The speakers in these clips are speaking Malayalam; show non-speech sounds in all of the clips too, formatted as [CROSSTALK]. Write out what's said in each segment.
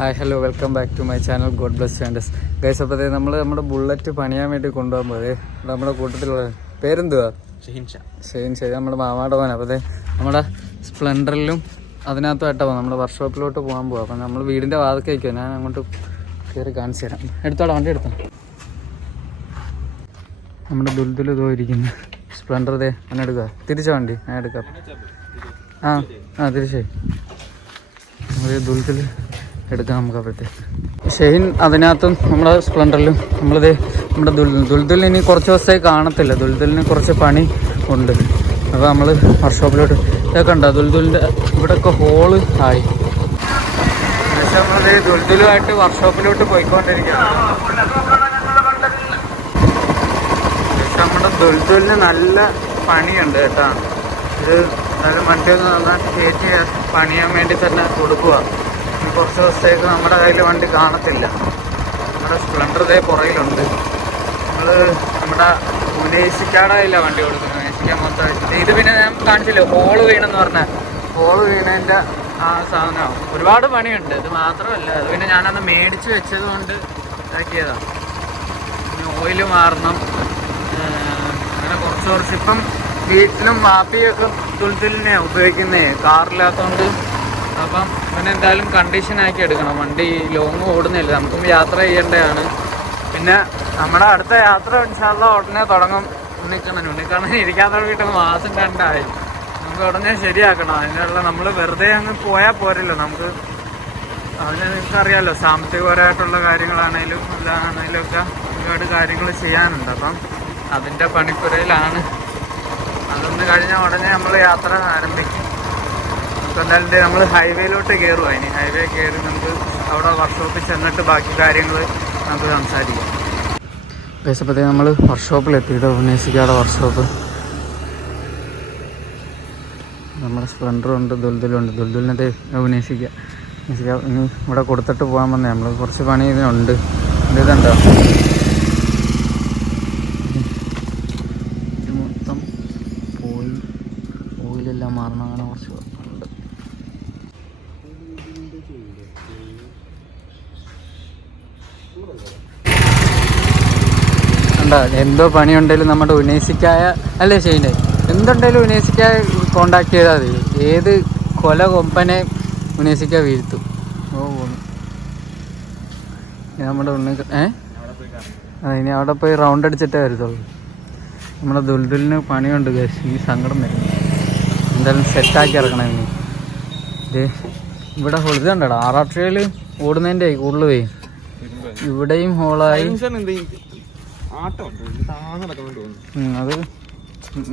Hi hello welcome back to my channel God bless ചാൻഡസ് guys അപ്പോൾ നമ്മൾ നമ്മുടെ ബുള്ളറ്റ് പണിയാൻ വേണ്ടി കൊണ്ടുപോകാൻ പോയത്. നമ്മുടെ കൂട്ടത്തിലുള്ള പേരെന്തുവാ? ഷെയിൻ ഷെയിൻ നമ്മുടെ മാമാടെ പോകാൻ അപ്പോൾ നമ്മുടെ സ്പ്ലെൻഡറിലും അതിനകത്തുമായിട്ടാണ് പോകും നമ്മുടെ വർക്ക്ഷോപ്പിലോട്ട് പോകാൻ പോകാം അപ്പം നമ്മൾ വീടിന്റെ വാതൊക്കെ വയ്ക്കുമോ ഞാൻ അങ്ങോട്ട് കയറി കാണിച്ചു തരാം. എടുത്തോളാം വണ്ടി എടുത്തോ. നമ്മുടെ ദുൽദുൽ ഇതോ ഇരിക്കുന്നു. സ്പ്ലെൻഡർ ദേ ഞാൻ എടുക്കുക തിരിച്ചോ വണ്ടി? ഞാൻ എടുക്കാം. ആ ആ തിരിച്ചേ. നമ്മൾ ദുൽദുൽ എടുക്കാം നമുക്ക് അപ്പോഴത്തേക്ക് ഷെയിൻ അതിനകത്തും നമ്മുടെ സ്പ്ലെൻഡറിലും നമ്മളിത് നമ്മുടെ ദുൽ ദുൽദുൽ ഇനി കുറച്ച് ദിവസമായി കാണത്തില്ല. ദുൽദുലിന് കുറച്ച് പണി ഉണ്ട്. അപ്പോൾ നമ്മൾ വർക്ക്ഷോപ്പിലോട്ട് ഇതൊക്കെ ഉണ്ടോ ദുൽദുലിന്റെ ഇവിടെയൊക്കെ ഹോൾ ആയി. പക്ഷെ നമ്മളത് ദുൽദുലുമായിട്ട് വർക്ക്ഷോപ്പിലോട്ട് പോയിക്കൊണ്ടിരിക്കുകയാണ്. പക്ഷെ നമ്മുടെ ദുൽദുലിന് നല്ല പണിയുണ്ട് കേട്ടോ. ഇത് നല്ല വണ്ടി നന്നായിട്ട് കയറ്റി പണിയാൻ വേണ്ടി തന്നെ കൊടുക്കുക കുറച്ച് ദിവസത്തേക്ക് നമ്മുടെ കയ്യിൽ വണ്ടി കാണത്തില്ല. നമ്മുടെ സ്പ്ലെൻഡർ ഇതേ പുറകിലുണ്ട്. നമ്മൾ നമ്മുടെ ഉനേശിക്കാടായില്ല വണ്ടി കൊടുക്കുന്നത്. ഉനേശിക്കാൻ മൊത്തം ഇത് പിന്നെ ഞാൻ കാണിച്ചില്ല? ഹോൾ വീണെന്ന് പറഞ്ഞാൽ ഹോൾ വീണതിന്റെ ആ സാധനമാണ് ഒരുപാട് പണിയുണ്ട്. ഇത് മാത്രമല്ല. അത് പിന്നെ ഞാനന്ന് മേടിച്ച് വെച്ചത് കൊണ്ട് ഇതാക്കിയതാണ് ഇനി ഓയിൽ മാറണം. അങ്ങനെ കുറച്ച് കുറച്ച്. ഇപ്പം വീട്ടിലും വാപ്പിയൊക്കെ തുൽത്തുലിനെ ഉപയോഗിക്കുന്നേ. കാറില്ലാത്തതുകൊണ്ട് അപ്പം കണ്ടീഷൻ ആക്കി എടുക്കണം. വണ്ടി ലോങ് ഓടുന്നില്ല. നമുക്കും യാത്ര ചെയ്യേണ്ടതാണ്. പിന്നെ നമ്മുടെ അടുത്ത യാത്ര ഇൻഷാല്ല ഉടനെ തുടങ്ങും. ഉണ്ണിക്കണ്ണൻ. ഉണ്ണിക്കണ്ണൻ ഇരിക്കാൻ തുടങ്ങിയിട്ട് മാസം രണ്ടായി. നമുക്ക് ഉടനെ ശരിയാക്കണം. അതിനുള്ള നമ്മൾ വെറുതെ അങ്ങ് പോയാൽ പോരല്ലോ. നമുക്ക് അതിന് നിങ്ങൾക്കറിയാമല്ലോ സാമ്പത്തികപരമായിട്ടുള്ള കാര്യങ്ങളാണേലും അല്ലാണേലും ഒക്കെ ഒരുപാട് കാര്യങ്ങൾ ചെയ്യാനുണ്ട്. അപ്പം അതിന്റെ പണിപ്പുരയിലാണ്. അതൊന്ന് കഴിഞ്ഞ ഉടനെ നമ്മൾ യാത്ര ആരംഭിക്കും. എന്തായാലും നമ്മൾ ഹൈവേയിലോട്ട് കയറുക ഇനി ഹൈവേ കയറി നമുക്ക് അവിടെ വർക്ക്ഷോപ്പിൽ ചെന്നിട്ട് ബാക്കി കാര്യങ്ങൾ നമുക്ക് സംസാരിക്കാം. പേശപ്പത്തേ നമ്മൾ വർക്ക്ഷോപ്പിൽ വർക്ക്ഷോപ്പിലെത്തിയിട്ട് ഉന്നയിച്ചിക്കാടെ വർക്ക്ഷോപ്പ് നമ്മുടെ ഉണ്ട് ദുൽദുലുണ്ട് ദുൽദുലിനത്തെ ഉന്നയിച്ചിക്ക ഉന്നയിച്ചിക്ക ഇനി ഇവിടെ കൊടുത്തിട്ട് പോകാൻ വന്നേ. നമ്മൾ കുറച്ച് പണി ഇതിനുണ്ട്. ഇതുണ്ടോ? ഇത് മൊത്തം ഓയിൽ ഓയിലെല്ലാം മാറണം. അങ്ങനെ കുറച്ച് എന്തോ പണിയുണ്ടെങ്കിലും നമ്മുടെ ഉനേസിക്കായ അല്ലേ ഷെയ്നെ? എന്തുണ്ടെങ്കിലും ഉനേസിക്കായ കോണ്ടാക്ട് ചെയ്താൽ മതി. ഏത് കൊല കൊമ്പനെ ഉനേസിക്ക വീഴ്ത്തും. ഓ പോണു. നമ്മുടെ ഉണ്ണി ഏ? ആ ഇനി അവിടെ പോയി റൗണ്ട് അടിച്ചിട്ടേ വരത്തുള്ളൂ. നമ്മുടെ ദുൽദുലിന് പണിയുണ്ട് ഈ സങ്കടം വരും. എന്തായാലും സെറ്റാക്കി ഇറക്കണം ഇനി. ഇവിടെ ഹോൾ ആറാട്ടുകയിൽ ഓടുന്നതിന്റെ കൂടുതൽ പോയി. ഇവിടെയും ഹോളായി. അത്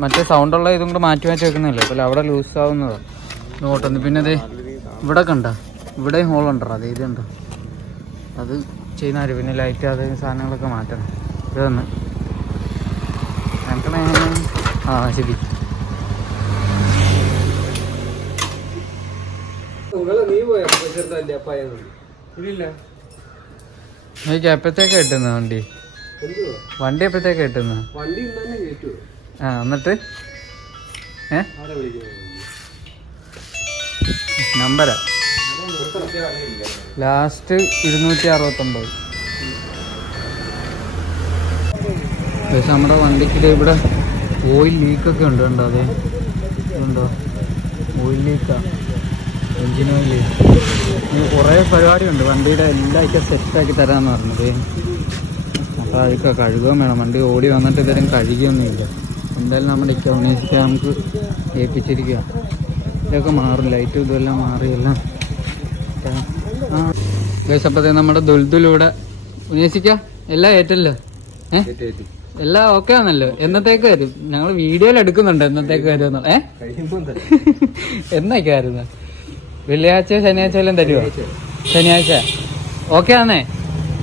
മറ്റേ സൗണ്ടുള്ള ഇതും കൂടെ മാറ്റി മാറ്റി വെക്കുന്നില്ല അപ്പോൾ അവിടെ ലൂസ് ആവുന്നതാണ് നോട്ടുന്നു പിന്നെ അതെ ഇവിടെ കണ്ട. ഇവിടെയും ഹോൾ ഉണ്ടോ അതെ ഇത് ഉണ്ടോ അത് ചെയ്യുന്ന പിന്നെ ലൈറ്റ് അത് സാധനങ്ങളൊക്കെ മാറ്റണം. ഇതൊന്ന് ഞങ്ങൾക്കണേ ആ ശരി. നീ പോയ? ചെറുതല്ലേ അപ്പായ വണ്ടി വണ്ടി? എപ്പോഴത്തേക്ക് കിട്ടുന്ന വണ്ടി വണ്ടി തന്നെ കിട്ടുന്ന ആ എന്നിട്ട്? ഏ? നമ്പരാ. ലാസ്റ്റ് ഇരുന്നൂറ്റി അറുപത്തൊമ്പത് പക്ഷെ നമ്മുടെ വണ്ടിക്കിടെ ഇവിടെ ഓയിൽ ലീക്കൊക്കെ ഉണ്ട് കണ്ടോ അതെ? ഉണ്ടോ ഓയിൽ ലീക്കാ. എൻജിൻ ഓയിൽ ഇനി കുറേ പരിപാടിയുണ്ട്. വണ്ടിയുടെ എല്ലാമൊക്കെ സെറ്റാക്കി തരാമെന്ന് പറഞ്ഞത്. അപ്പോൾ അതൊക്കെ കഴുകുകയും വേണം. വണ്ടി ഓടി വന്നിട്ട് ഇതുവരും കഴുകിയൊന്നുമില്ല. എന്തായാലും നമ്മുടെ ഇക്കൗണീസിക്ക് നമുക്ക് ഏൽപ്പിച്ചിരിക്കുക ഇതൊക്കെ മാറും. ലൈറ്റും ഇതെല്ലാം മാറി. എല്ലാം. ആ. നമ്മുടെ ദുൽദുലൂടെ ഉന്നയിച്ചിക്ക എല്ലാം ഏറ്റല്ലോ? ഏ? എല്ലാം ഓക്കെ ആണല്ലോ. എന്നത്തേക്ക് വരും ഞങ്ങൾ വീഡിയോയിൽ എടുക്കുന്നുണ്ട് എന്നത്തേക്ക് വരും എന്ന്. ഏ [LAUGHS] എന്നൊക്കെ ആയിരുന്നു വെള്ളിയാഴ്ച ശനിയാഴ്ച എല്ലാം തരുമോ ശനിയാഴ്ച. ഓക്കെ ആണേ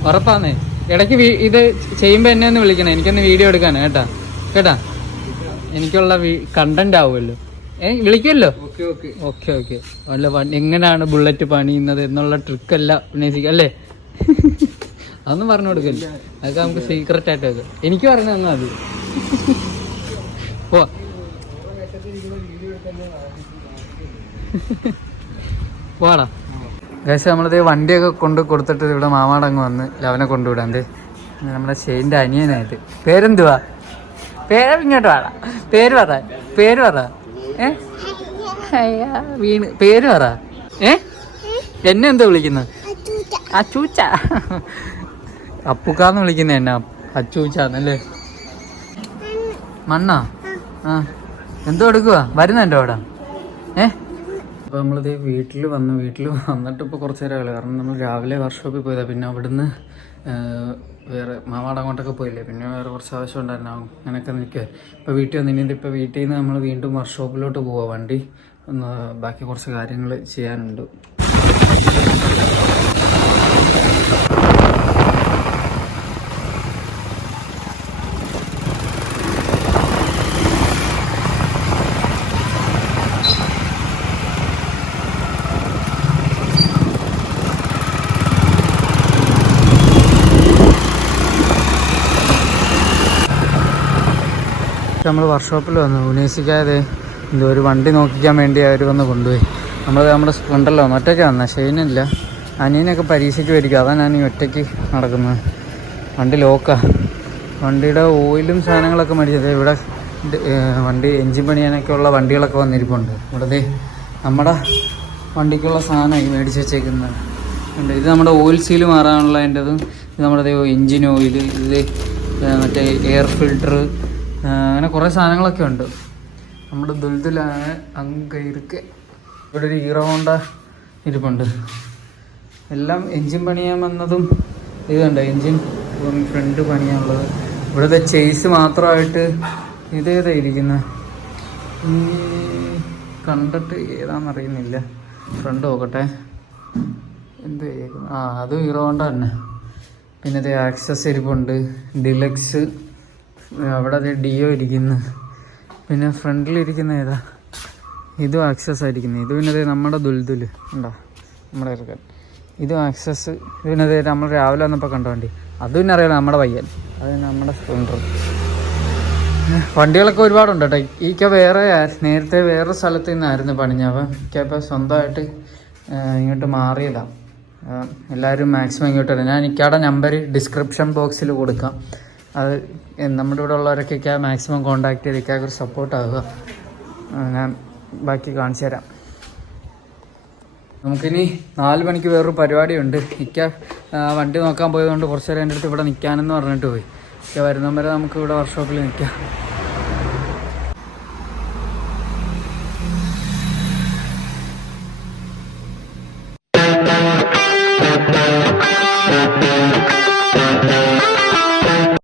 ഉറപ്പാന്നേ. ഇടയ്ക്ക് ഇത് ചെയ്യുമ്പോ എന്നെ ഒന്ന് വിളിക്കണേ. എനിക്കൊന്ന് വീഡിയോ എടുക്കാനാ കേട്ടാ. കേട്ടാ? എനിക്കുള്ള കണ്ടന്റ് ആവുമല്ലോ. ഏ വിളിക്കുമല്ലോ? ഓക്കെ ഓക്കെ ഓക്കെ ഓക്കെ അല്ല എങ്ങനെയാണ് ബുള്ളറ്റ് പണിയുന്നത് എന്നുള്ള ട്രിക്കല്ല ഉന്നയിച്ചിക്ക അല്ലേ? [LAUGHS] അതൊന്നും പറഞ്ഞു കൊടുക്കല്ലേ? അതൊക്കെ നമുക്ക് സീക്രട്ട് ആയിട്ട് വെക്കാം. എനിക്ക് പറഞ്ഞു തന്നാ മതി [LAUGHS] പോ. [LAUGHS] പോടാ ഗൈസ് നമ്മളിത് വണ്ടിയൊക്കെ കൊണ്ട് കൊടുത്തിട്ട് ഇവിടെ മാമാടങ്ങ് വന്ന് ലവനെ കൊണ്ടുവിടാം. ദേ നമ്മുടെ ഷെയിന്റെ അനിയനായിട്ട് പേരെന്തുവാ? പേര് ഇങ്ങോട്ട് വേണ്ട പേര് പറ. പേര് പറ. ഏ? വീണ്. പേര് പറ. ഏ? എന്നെ എന്താ വിളിക്കുന്നത് അച്ചൂച്ച. അപ്പുക്കാന്ന് വിളിക്കുന്ന എന്നാ. അച്ചൂച്ചാന്നല്ലേ? മണ്ണാ? ആ. എന്തോ എടുക്കുക വരുന്നുണ്ടോ അവിടെ. ഏ? അപ്പോൾ നമ്മളിത് വീട്ടിൽ വന്ന് വീട്ടിൽ വന്നിട്ട് ഇപ്പോൾ കുറച്ച് നേരമായി കാരണം നമ്മൾ രാവിലെ വർക്ക്ഷോപ്പിൽ പോയതാണ് പിന്നെ അവിടുന്ന് വേറെ മാമാട് അങ്ങോട്ടൊക്കെ പോയില്ലേ? പിന്നെ വേറെ കുറച്ച് ആവശ്യം ഉണ്ടായിരുന്നു അങ്ങനെയൊക്കെ നിൽക്കുക ഇപ്പോൾ വീട്ടിൽ വന്നിട്ട് ഇപ്പോൾ വീട്ടിൽ നിന്ന് നമ്മൾ വീണ്ടും വർക്ക്ഷോപ്പിലോട്ട് പോവാം. വണ്ടി ഒന്ന് ബാക്കി കുറച്ച് കാര്യങ്ങൾ ചെയ്യാനുണ്ട്. നമ്മൾ വർക്ക്ഷോപ്പിൽ വന്നു. ഉന്നയിസിക്കാതെ എന്തോ ഒരു വണ്ടി നോക്കിക്കാൻ വേണ്ടി അവർ വന്ന് കൊണ്ടുപോയി. നമ്മൾ നമ്മുടെ ഉണ്ടല്ലോ ഒറ്റയ്ക്ക് വന്ന ഷെയിനില്ല. അനിയനൊക്കെ പരീക്ഷയ്ക്ക് വരിക. അതാണ് ഞാൻ ഈ ഒറ്റയ്ക്ക് നടക്കുന്നത്. വണ്ടി ലോക്കാണ് വണ്ടിയുടെ ഓയിലും സാധനങ്ങളൊക്കെ മേടിച്ചത് ഇവിടെ വണ്ടി എൻജിൻ പണിയാനൊക്കെ ഉള്ള വണ്ടികളൊക്കെ വന്നിരിപ്പുണ്ട്. ഇവിടെ നമ്മുടെ വണ്ടിക്കുള്ള സാധനം ഈ മേടിച്ച് വെച്ചേക്കുന്നത്. ഇത് നമ്മുടെ ഓയിൽ സീൽ മാറാനുള്ള അതിന്റെതും ഇത് നമ്മുടെ എൻജിൻ ഓയിൽ ഇത് മറ്റേ എയർ ഫിൽട്ടർ അങ്ങനെ കുറേ സാധനങ്ങളൊക്കെ ഉണ്ട്. നമ്മുടെ ദുൽദുലാണ് അങ്കയിർക്ക് ഇവിടെ ഒരു ഹീറോ ഹോണ്ട ഇരിപ്പുണ്ട്. എല്ലാം എൻജിൻ പണിയാൻ വന്നതും ഇത് കണ്ടോ? എൻജിൻ ഫ്രണ്ട് പണിയാനുള്ളത് ഇവിടുത്തെ ചെയ്സ് മാത്രമായിട്ട് ഇതേതാ ഇരിക്കുന്നത് ഈ കണ്ടിട്ട് ഏതാണെന്നറിയുന്നില്ല ഫ്രണ്ട് നോക്കട്ടെ. എന്ത്? ആ അതും ഹീറോ ഹോണ്ട തന്നെ. പിന്നെ ഇത് ആക്സസ് ഇരിപ്പുണ്ട്. ഡിലക്സ് അവിടെ അത് ഡിയോ ഇരിക്കുന്നു. പിന്നെ ഫ്രണ്ടിലിരിക്കുന്ന ഏതാ? ഇതും ആക്സസ് ആയിരിക്കുന്നത് ഇത് പിന്നെ നമ്മുടെ ദുൽദുൽ. ഉണ്ടോ നമ്മുടെ ഇറക്കാൻ ഇതും ആക്സസ്. ഇത് പിന്നെ നമ്മൾ രാവിലെ വന്നപ്പോൾ കണ്ട വണ്ടി? അത് പിന്നെ അറിയാലോ നമ്മുടെ പയ്യൻ. അത് നമ്മുടെ സ്പ്ലെൻഡർ വണ്ടികളൊക്കെ ഒരുപാടുണ്ട് കേട്ടോ. ഈക്ക വേറെ നേരത്തെ വേറെ സ്ഥലത്ത് നിന്നായിരുന്നു പണിഞ്ഞവ ഇക്കപ്പോൾ സ്വന്തമായിട്ട് ഇങ്ങോട്ട് മാറിയതാണ് എല്ലാവരും മാക്സിമം ഇങ്ങോട്ട് വരാം. ഞാൻ ഇക്കയുടെ നമ്പർ ഡിസ്ക്രിപ്ഷൻ ബോക്സിൽ കൊടുക്കാം. അത് നമ്മുടെ ഇവിടെ ഉള്ളവരൊക്കെ മാക്സിമം കോണ്ടാക്ട് ചെയ്ത് ഇക്കാക്ക് ഒരു സപ്പോർട്ട് ആകുക ഞാൻ ബാക്കി കാണിച്ചു തരാം. നമുക്കിനി നാല് മണിക്ക് വേറൊരു പരിപാടിയുണ്ട്. ഇക്ക വണ്ടി നോക്കാൻ പോയതുകൊണ്ട് കുറച്ച് നേരം എന്റെ അടുത്ത് ഇവിടെ നിൽക്കാനെന്ന് പറഞ്ഞിട്ട് പോയി. ഇക്ക വരുന്ന വരെ നമുക്ക് ഇവിടെ വർക്ക്ഷോപ്പിൽ നിൽക്കാം